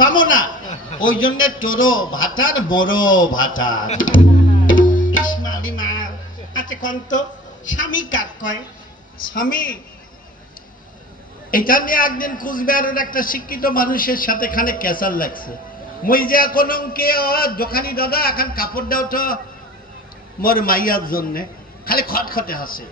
পাবো না, ওই জন্য তোরো ভাতার বড় ভাতার। আচ্ছা কন্ত স্বামী কাক কয়? স্বামী এটা নিয়ে একদিন কুচবিহারের একটা শিক্ষিত মানুষের সাথে খানে ক্যাসার লাগছে। মই যে এখন কে দোকানি দাদা এখন কাপড় দাও তো মোর মাইয়ার জন্যে, খালি খটখটে হাসে।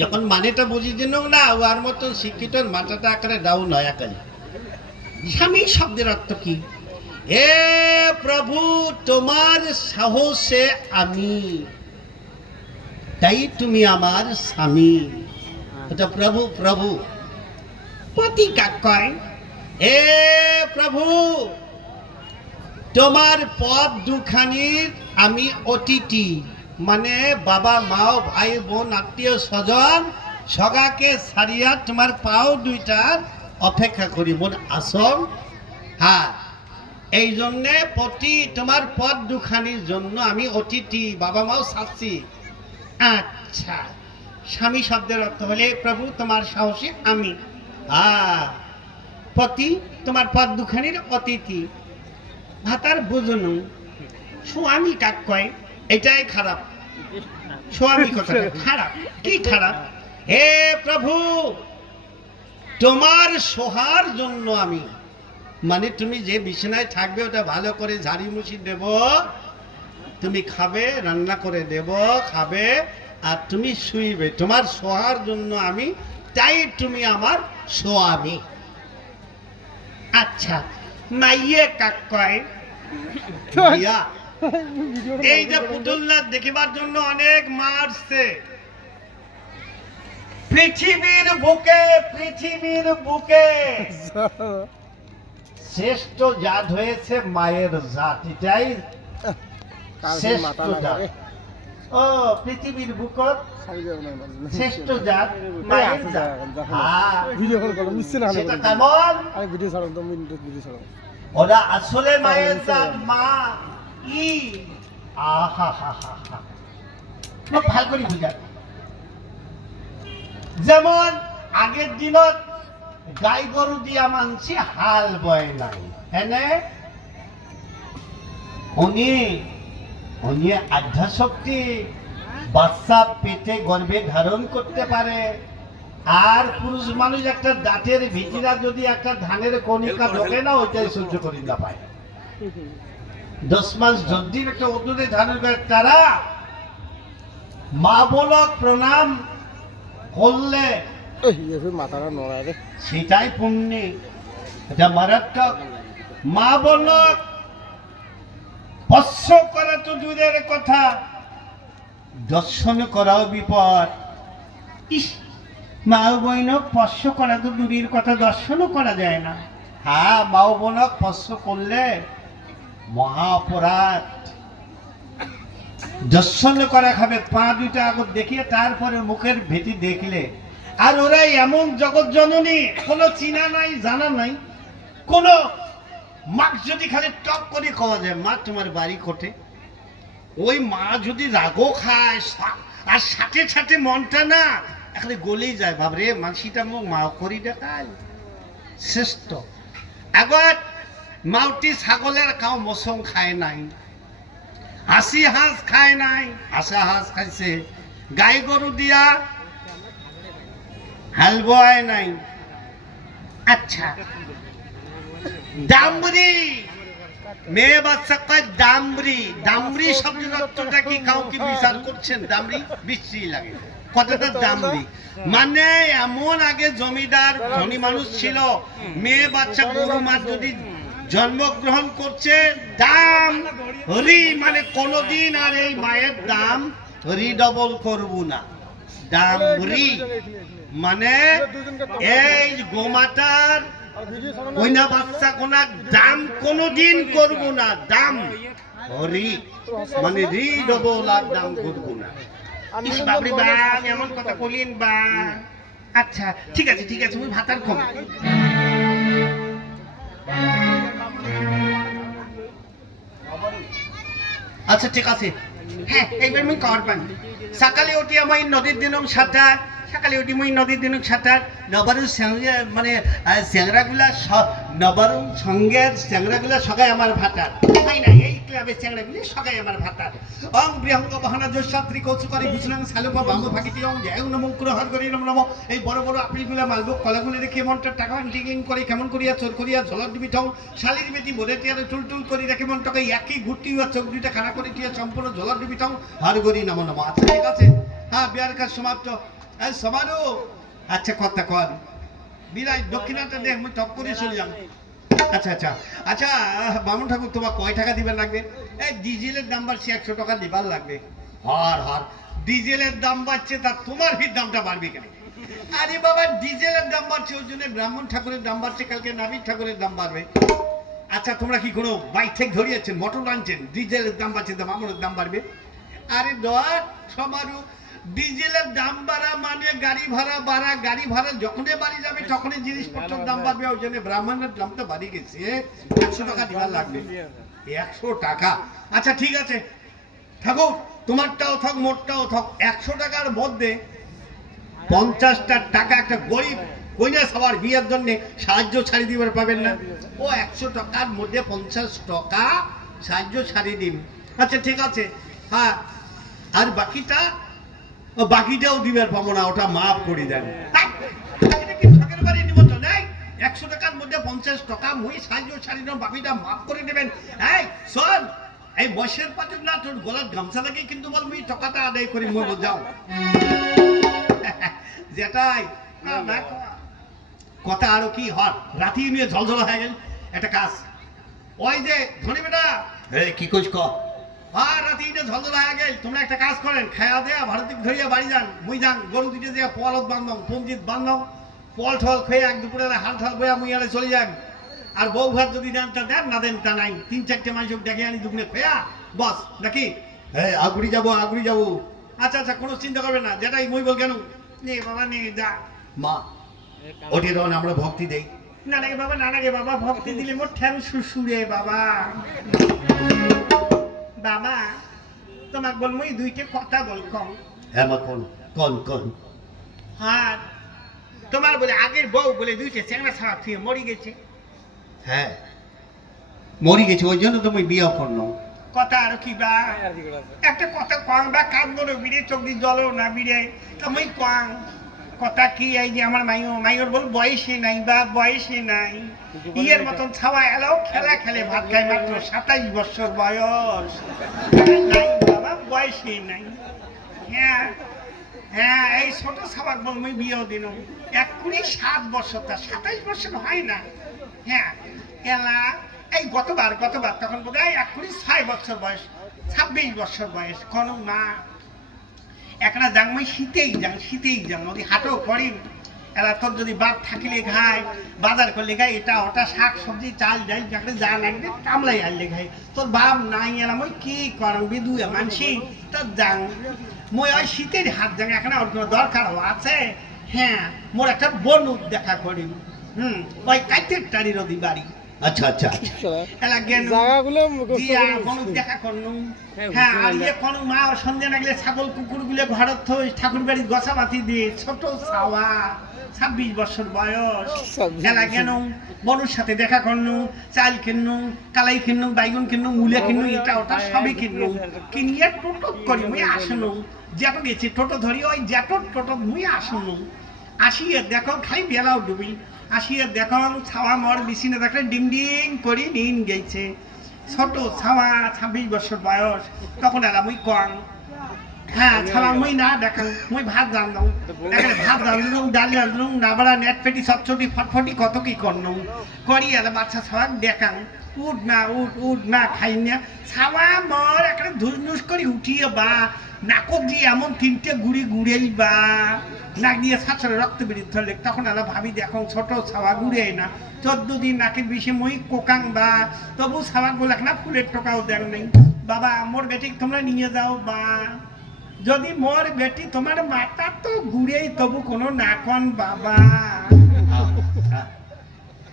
যখন মানেটা বুঝি দিন না, ওর মতন শিক্ষিতর মাথাটা আকারে ডাউন হয় একাই। স্বামী শব্দের অর্থ কি? হে প্রভু তোমার সাহসে আমি, তাই তুমি আমার স্বামী। এটা প্রভু প্রভু। পতি কাক কয়? হে প্রভু তোমার পদ দুখানির আমি অতিথি, মানে বাবা মাও ভাই বোন আত্মীয় স্বজন সগাকে ছাড়িয়া তোমার পাও দুইটার অপেক্ষা করি মোর আসম। হ্যাঁ, এই জন্যে পতি তোমার পদ দুখানির জন্য আমি অতিথি, বাবা মাও ছাড়ছি। আচ্ছা, স্বামী শব্দের অর্থ হলে প্রভু তোমার সাহসে আমি, পতি তোমার পদ দুখানির অতিথি। ভাতার বুঝনু স্বামী কাক কয়? এটাই খারাপ। স্বামী কথা খারাপ। কি খারাপ? হে প্রভু তোমার সোহার জন্য আমি, মানে তুমি যে বিছানায় থাকবে ওটা ভালো করে ঝাড়ি মুছি দেব, তুমি খাবে, রান্না করে দেব, খাবে, আর তুমি শুইবে, তোমার সোহার জন্য আমি, তাই তুমি আমার স্বামী। আচ্ছা, মাইয়ে কাক কয়? এই যে পুতুলনাথ দেখিবার জন্য অনেক মারছে পৃথিবীর বুকে শ্রেষ্ঠ জাত হয়েছে মায়ের জাত, এটাই শ্রেষ্ঠ জাত। ও পৃথিবীর বুকত শ্রেষ্ঠ জাত মায়ের জাত। সেটা কেমন? ওরা আসলে মায়ের জাত। মা ই আহা হা হা হা, ভাল করে বুঝা। যেমন আগের দিনত গাই গরু দিয়া মানছি হাল বয় নাই, এনে উনি আধ্যা শক্তি বাচ্চা পেটে গর্ভে ধারণ করতে পারে। আর পুরুষ মানুষ একটা দাঁতের ভিতরা যদি একটা ধানের কণিকা ঢোকে না, ওইটাই সহ্য করি না পায়। 10 মাস যদ্দিন একটা অদূরে ধানের তারা মা বলক প্রণাম করলে সেটাই পুণ্য, এটা মারাত্মক। মা বলক স্পর্শ করা তো দূরের কথা, দর্শন করাও বিপদ। ইস, মা বোনক স্পর্শ করা তো দূরের কথা, দর্শনও করা যায় না। হ্যাঁ, মা বোনক স্পর্শ করলে মহা অপরাধ। দর্শন করা খাবে, পা দুইটা আগত দেখিয়ে তারপরে মুখের ভেটি দেখলে। আর ওরা এমন জগৎ জননী, কোনো চিনা নাই জানা নাই, কোনো মাক যদি খালি টক করে খাওয়া যায় মা তোমার বাড়ি কোটে, ওই মা যদি রাগও খায় আর সাথে সাথে মনটা না এখানে গলেই যায়, ভাবরে মানসিটা মোক মা করি দেখায় শ্রেষ্ঠ। আগত মাউটি ছাগলের কাউ মচং খায় নাই, হাসি হাঁস খায় নাই, হাসা হাঁস খাইছে। গাই গরু দিয়া হাল বয় নাই। আচ্ছা, দামরি মেয়ে বাচ্চা কয় দামরি। দামরি শব্দের অর্থটা কি কাউ কি বিচার করছেন? দামরি বিশ্রী লাগে কথাটা। দামরি মানে এমন আগে জমিদার ধনী মানুষ ছিল, মেয়ে বাচ্চা গরু মাছ যদি জন্মগ্রহণ করছে দাম হরি, মানে কোনদিন আর এই মায়ের দাম রিডবল করব না। দাম হরি মানে এই গোমাতার কইনা বাচ্চা কোনা দাম কোনদিন করব না, দাম হরি মানে রিডবল আর দাম করব না। ইস বাবরি বা এমন কথা বলিন বা। আচ্ছা ঠিক আছে ঠিক আছে, মুই ভাতার কম। আচ্ছা ঠিক আছে, হ্যাঁ এইবার মুই কর পান। সকালে উঠি আমি নদীর দিনক সাঁতার, সকালে উঠি মুই নদীর দিনক সাঁতার। নবারু মানে চেংরাগুলা না বরং সঙ্গের চ্যাংড়াগুলো সবাই আমার ভাতার, তাই না? এই ক্লাবের চ্যাংড়াগুলি সবাই আমার ভাতার। অং বৃহঙ্গ বাহানা জোসাত্রী কৌচুকারী বুঝলাম সালুপা বাম্ব ভাগিটি অং জয় নমঃ কুরহর করি নম নম। এই বড় বড় আপেলগুলো মালবো কলাগুলো রেখে মনটা টাকা টিকিং করে কেমন করিয়া চোর করিয়া ঝলক দিবি ঠং শালির বেটি বলে টিয়ারে টুলটুল করি রেখে মনটাকে একই ঘুরতি আর চোখ দুইটা খানা করে টিয়া সম্পূর্ণ ঝলক দিবি ঠং হর করি নম নম। আচ্ছা ঠিক আছে, হ্যাঁ বিয়ার কাজ সমাপ্ত। সমারো আচ্ছা কথা কর বিরাট দক্ষিণাটা দেখ আমি টপ করে চলে যাম। আচ্ছা আচ্ছা আচ্ছা বামুন ঠাকুর তোমার কয় টাকা দিবেন লাগবে? এই ডিজেলের দাম বাড়ছে 100 টাকা দিবার লাগবে। হর হর ডিজেলের দাম বাড়ছে তা তোমার ভিড় দামটা বাড়বে কেন? আরে বাবা ডিজেলের দাম বাড়ছে ওই জন্য ব্রাহ্মণ ঠাকুরের দাম বাড়ছে, কালকে নাবিক ঠাকুরের দাম বাড়বে। আচ্ছা তোমরা কি কোনো বাইক থেকে ধরিয়েছেন মোটর আনছেন ডিজেলের দাম বাড়ছে তা বামুনের দাম বাড়বে? আরে দর সমারু ডিজেলের দাম বাড়া মানে গাড়ি ভাড়া বাড়া, গাড়ি ভাড়া যখনই বাড়ি যাবে তখনই জিনিসপত্রের দাম বাড়বে। ওই জন্য ব্রাহ্মণের দাম তো বাড়ি গেছে, 100 টাকা দিবার লাগবে। 100 টাকা? আচ্ছা ঠিক আছে ঠাকুর তোমারটাও থাক মোটটাও থাক, 100 টাকার মধ্যে 50টা টাকা একটা গরিব কইনা সবার বিয়ের জন্য সাহায্য ছাড়ি দিবার পাবেন না? ও 100 টাকার মধ্যে 50 টাকা সাহায্য ছাড়ি দিন। আচ্ছা ঠিক আছে, হ্যাঁ আর বাকিটাও দিবার পাবো না, ওটা মাফ করে দেন। এটা কি ঠকের বাড়ির নিমন্ত্রণ? এই 100 টাকার মধ্যে 50 টাকা মুই সাহায্য ছাড়ি দিলাম, বাকিটা মাফ করে দেবেন। এই শোন এই বয়সের পাতে না তোর গলার গামছা লাগে কিন্তু বল মুই টাকাটা আদায় করি মই যাও যেটাই কথা আরো কি হর রাতি নিয়ে ঝলঝল হয়ে গেল। একটা কাজ ওই যে ধনী বেটা কি কইস ক রাতি ঝলঝল হয়ে গেল, তোমরা একটা কাজ করেন খায়া দেয়া ভারতীয় ধরিয়া বাড়ি যান, মুই যান গরু দিতে যে পলত বান্ধব পঞ্জিত বান্ধব পল ঠল খেয়ে এক দুপুরে হাল ঠাল বইয়া মুই আরে চলে যান। আর বউ ভাত যদি দেন তা দেন, না দেন তা নাই। 3-4টে মানুষ দেখে আনি দুপুরে খেয়া বস নাকি হ্যাঁ আগুড়ি যাবো। আচ্ছা আচ্ছা কোনো চিন্তা করবে না, যেটাই মুই বল কেন নে বাবা নে যা মা ওটি রন আমরা ভক্তি দেই না নাকি বাবা? না নাকি বাবা ভক্তি দিলে মোর ঠ্যাং সুসুরে বাবা। বাবা তোমাক বল মুই দুইটা কথা বল কম। হ্যাঁ মা কোন হ্যাঁ তোমার বলে আগের বউ বলে দুইটা চ্যাংড়া ছাড়া থুয়ে মরি গেছে। হ্যাঁ মরি গেছে ওই জন্য তুমি বিয়ে করলো। কথা আর কি বা একটা কথা কম বা কান বলো বিড়ে চোখ দিয়ে জলো না বিড়ে তুমি কম কথা কি? এই যে আমার মাইওর বল বয়সে নাই বা বয়সে নাই ইয়ের মতন ছাওয়া এলাও খেলা খেলে ভাত খায় মাত্র 27 বছর বয়স নাই বাবা বয়সে নাই। হ্যাঁ হ্যাঁ এই ছোট ছাওয়াক বল মুই বিয়েও দিন 7 বছর তা 27 বছর হয় না। হ্যাঁ এলা এই গতবার তখন বোধ হয় 6 বছর বয়স 26 বছর বয়স কোন মা একটা যাং মাই শীতেই যাং ওই হাটও করি এরা তোর যদি বাপ থাকিলে খায় বাজার করলে খায় এটা ওটা শাক সবজি চাল ডাল যাকে যা লাগবে কামলাই আনলে খাই। তোর বাপ নাই এলা মই কি করম বিদু মানসি তোর যাং মই ওই শীতের হাত যাং এখন ওর কোনো দরকার আছে। হ্যাঁ মোর একটা বনু দেখা করি ওই কাইতের টারি রদি বাড়ি। আচ্ছা আচ্ছা এলা গেন জায়গাগুলো দিয়া বনু দেখা করনু। হ্যাঁ আর ইয়ে কোন মা সন্ধ্যা নাগলে ছাগল কুকুর গুলো ঘরত থই ঠাকুর বাড়ি গছা মাটি দিয়ে ছোট ছাওয়া 26 বছর বয়স। এলা গেন বনুর সাথে দেখা করনু, চাল কিননু, কালাই কিননু, বাইগুন কিননু, মূলা কিননু, এটা ওটা সবই কিননু। কিনিয়ে টোটো করি মুই আসনু যেটো গেছি টোটো ধরি ওই টোটো মুই আসনু। আসিয়ে দেখো খালি বেলাও ডুবি আসিয়ে দেখো ছাওয়া মর বিছিনে দেখলে ডিম করি নিন গেছে ছোট ছাওয়া 26 বছর বয়স। তখন এলা মুই কং হ্যাঁ ছাওয়া মুই না দেখান মুই ভাত রান্ধন ডাল রান্ধন নাবড়া নেট পেটি সবচটি ফটফটি কত কি করনু করি এলা বাচ্চা ছাওয়া দেখান উঠ না খাই না ছাওয়া মর একটা ধুসনুস করে উঠিয়ে বা নাকত দিয়ে এমন 3টে গুড়েই বা নাক দিয়ে ছাড়ছড়ে রক্ত বেরিয়ে ধরলে তখন এলা ভাবি দেখো ছোট ছাওয়া গুড়ে না 14 দিন নাকের বিষে মই কোকাং বা তবু ছাওয়া গোলাক না ফুলের টোকাও দেন নেই। বাবা মোর বেটি তোমরা নিয়ে যাও বা যদি মোর বেটি তোমার মাথা তো গুড়েই তবু কোনো নাকন বাবা।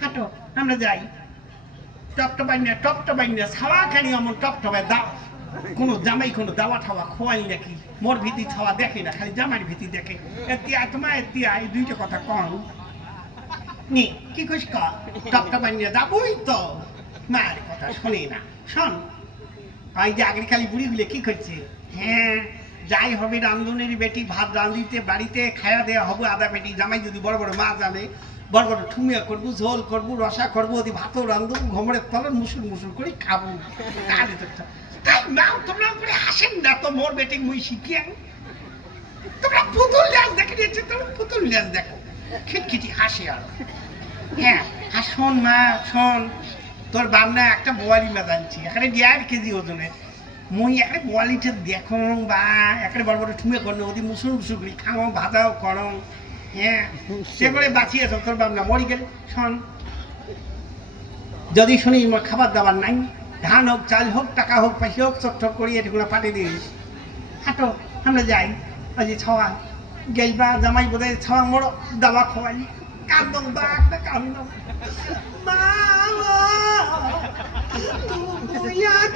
হাঁটো আমরা যাই টপটপাই না ছাওয়া খানি আমার টপটপায় দাও কোনো জামাই কোনো দাওয়া ঠাওয়া খোয়াই নাকি মোর ভীতি ছাওয়া দেখে না খালি জামাইয়ের ভীতি দেখে। এতিয়াই তোমার এই দুইটা কথা কম নি কি কইস ক টপটা বানিয়ে যাবই তো মার কথা শুনি না শোন এই যে আগেকালি বুড়িগুলো কি করছে হ্যাঁ যাই হবে রান্ধনের বেটি ভাত রাঁধিতে বাড়িতে খায়া দেওয়া হবে আদা পেটি জামাই যদি বড় বড় মাছ আনে বড় বড় ঠুমিয়া করবো ঝোল করবো রসা করবো ওদি ভাতও রান্ধবো ঘমরের তলন মুসুর মুসুর করে খাবো তাই নাও তোমরা করে হাসেন না তো মোর বেটি মুই শিখিয়ে তোমরা পুতুল ডান্স দেখে নিয়েছো তোমরা পুতুল ডান্স দেখো খিটখিটি হাসি আর হ্যাঁ আর শোন মা শোন তোর বামনা একটা বোয়ালি মাছ আনছি এখানে 1.5 কেজি ওজনের মুই একটা বোয়ালিটা দেখো বা একটা বড় বড় ঠুমে করো ওদি মুসুর মুসুর করি খাও ভাজাও করো হ্যাঁ সেগুলো বাঁচিয়েছ তোর বামনা মরি গেলে শোন যদি শুনি খাবার দাবার নাই ধান হোক চাল হোক টাকা হোক পয়সা হোক চট চট করি এটুকুলো পাঠিয়ে দিস হাঁটো আমরা যাই ওই যে ছাওয়া গেলবা জামাই বোধ হয় ছাওয়া মোড়ো দাবা খোয়াই কান্দম বা একটা কান্দম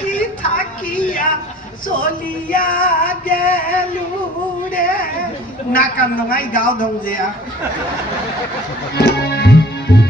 কি থাকিয়া চলিয়া গেলু রে না কান্দমাই গাও ধং যে